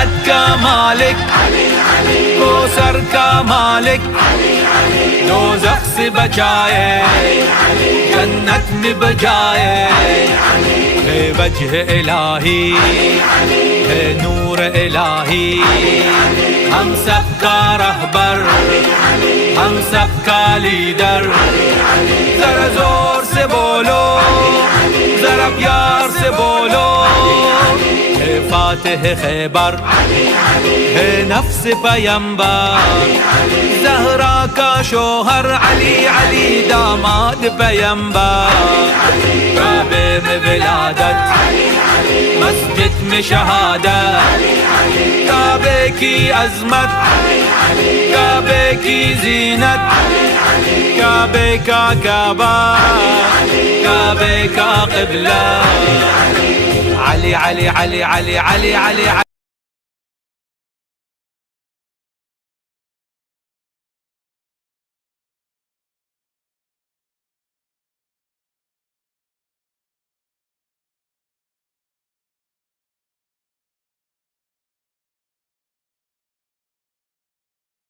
जन्नत का मालिक, कौसर का मालिक, दोज़ख से बचाए, जन्नत में बजाए। है वजह इलाही, है नूर इलाही, हम सबका रहबर, हम सबका लीडर। जरा जोर से बोलो, जरा प्यार से बोलो, है फातिह खैबर, है नफ्स पैगंबर, ज़हरा का शोहर अली, अली दामाद पैगंबर। काबे में विलादत, मस्जिद में शहादत, काबे की अजमत, काबे की जीनत, काबे का काबा, काबे का क़िबला। अली अली अली अली अली अली।